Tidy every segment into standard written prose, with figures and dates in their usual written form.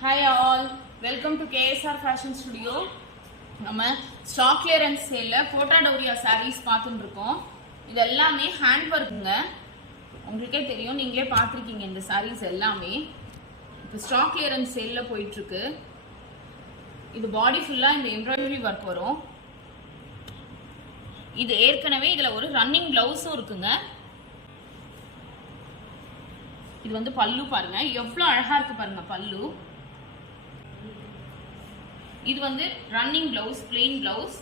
Hi all, welcome to KSR Fashion Studio. நம்ம stock clearance சேல்ல quota டோரியா sarees பார்த்துட்டு இருக்கோம். இது எல்லாமே ஹேண்ட் வர்க்குங்க. உங்களுக்கே தெரியும், நீங்களே பார்த்திருக்கீங்க இந்த sarees எல்லாமே. இப்போ ஸ்டாக் கிளியரன்ஸ் சேல்ல போயிட்டு இருக்கு. இது பாடி ஃபுல்லா இந்த எம்ப்ராய்டரி வர்க் வரும். இது ஏற்கனவே இதுல ஒரு ரன்னிங் ப்ளவுஸும் இருக்குங்க. இது வந்து பல்லு பாருங்க, எவ்வளவு அழகா இருக்கு பாருங்க பல்லு. இது வந்து running blouse, plain blouse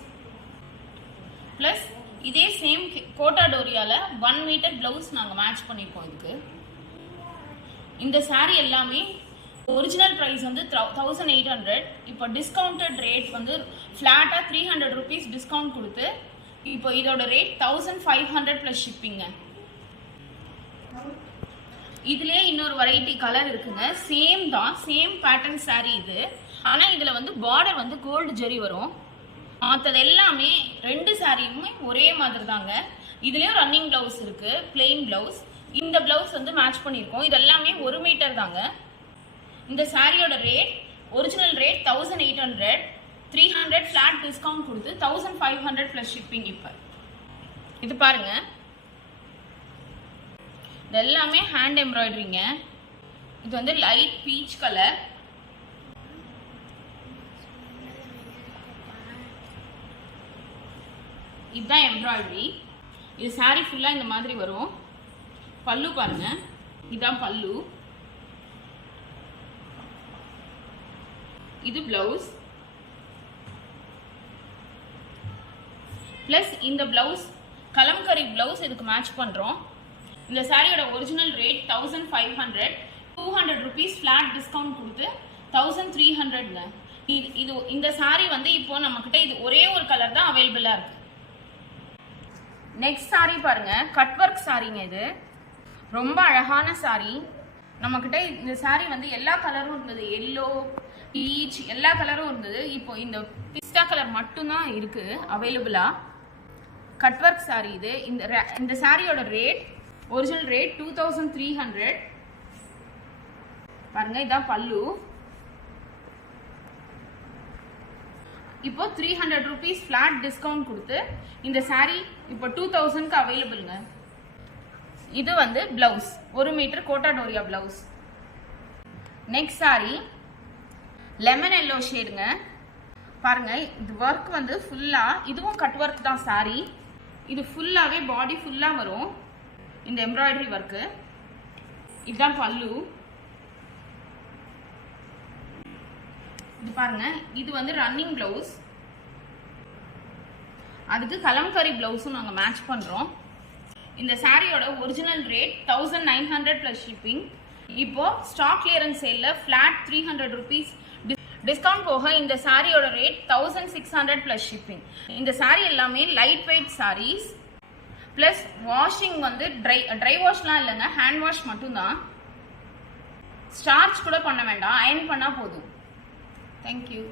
plus இதே சேம் கோட்டா டோரியால 1 மீட்டர் பிளவுஸ் நாங்க மேட்ச் பண்ணிருக்கோம். இதுக்கு இந்த saree எல்லாமே ஒரிஜினல் பிரைஸ் வந்து 1800. இப்போ டிஸ்கவுண்டட் ரேட் வந்து ஃபிளாட்டா 300 rupees டிஸ்கவுண்ட் கொடுத்து இப்போ இதோட ரேட் 1500 பிளஸ் ஷிப்பிங்க. இதுலயே இன்னொரு வெரைட்டி கலர் இருக்குங்க. சேம் தான், சேம் பேட்டர்ன் saree இது. ஆனா இதுல வந்து பார்டர் வந்து கோல்டு ஜெரி வரும். மற்றது எல்லாமே ரெண்டு சாரியுமே ஒரே மாதிரி தாங்க. இதுலயும் ரன்னிங் பிளவுஸ் இருக்கு, பிளெயின் பிளவுஸ். இந்த பிளவுஸ் வந்து மேட்ச் பண்ணிருக்கோம். இது எல்லாமே 1 மீட்டர் தாங்க. இந்த சாரியோட rate original rate 1800, 300 flat discount கொடுத்து 1500 பிளஸ் ஷிப்பிங். இப்ப இது பாருங்க, இது எல்லாமே ஹேண்ட் எம்ப்ராய்டரிங்க. இது வந்து லைட் பீச் கலர். இதுதான் எம்ப்ராய்டரி. இது saree ஃபுல்லா இந்த மாதிரி வரும். பல்லு பாருங்க, இதுதான் பல்லு. இது பிளவுஸ் பிளஸ் இந்த பிளவுஸ் கலம்கரி பிளவுஸ் இதுக்கு மேட்ச் பண்றோம். இந்த சாரியோட original rate 1500, 200 rupees flat discount கொடுத்து 1300ங்க. இது இந்த சாரி வந்து இப்போ நம்ம கிட்ட இது ஒரே ஒரு கலர் தான் அவைலபிளா இருக்கு. நெக்ஸ்ட் சாரி பாருங்க, கட் ஒர்க் சாரிங்க. இது ரொம்ப அழகான சாரி. நம்ம கிட்ட இந்த சாரி வந்து எல்லா கலரும் இருந்தது, எல்லோ, பீச், எல்லா கலரும் இருந்தது. இப்போ இந்த பிஸ்டா கலர் மட்டும்தான் இருக்கு அவைலபிளா. கட் ஒர்க் சாரி இது. இந்த சாரியோட ரேட் ஒரிஜினல் ரேட் 2300. பாருங்க, இதான் பல்லு. இப்போ 300 rupees ஃபிளாட் டிஸ்கவுண்ட் கொடுத்து இந்த saree இப்போ 2000க்கு அவைலபிள்ங்க. இது வந்து blouse, 1 metre Kota Doria blouse. Next saree lemon yellow ஷேடுங்க. பாருங்க, இது ஒர்க் வந்து ஃபுல்லா, இதுவும் கட் ஒர்க் தான் saree. இது ஃபுல்லாவே பாடி ஃபுல்லா வரும் இந்த எம்ப்ராய்டரி ஒர்க்கு. இதுதான் பல்லு. இது பாருங்க, இது வந்து ரன்னிங் பிளவுஸ். அதுக்கு கலம்கரி பிளவுஸும் நாங்க மேட்ச் பண்றோம். இந்த சாரியோட ஒரிஜினல் ரேட் 1900 பிளஸ் ஷிப்பிங். இப்போ ஸ்டாக் கிளியரன்ஸ் சேல்ல ஃபிளாட் 300 rupees டிஸ்கவுண்ட் போக இந்த சாரியோட ரேட் 1600 பிளஸ் ஷிப்பிங். இந்த சாரி எல்லாமே light weight sarees plus washing வந்து ட்ரை வாஷ்லாம் இல்லைங்க, ஹேண்ட் வாஷ் மட்டும்தான். ஸ்டார்ச் கூட பண்ண வேண்டாம், அயர்ன் பண்ணா போதும். Thank you.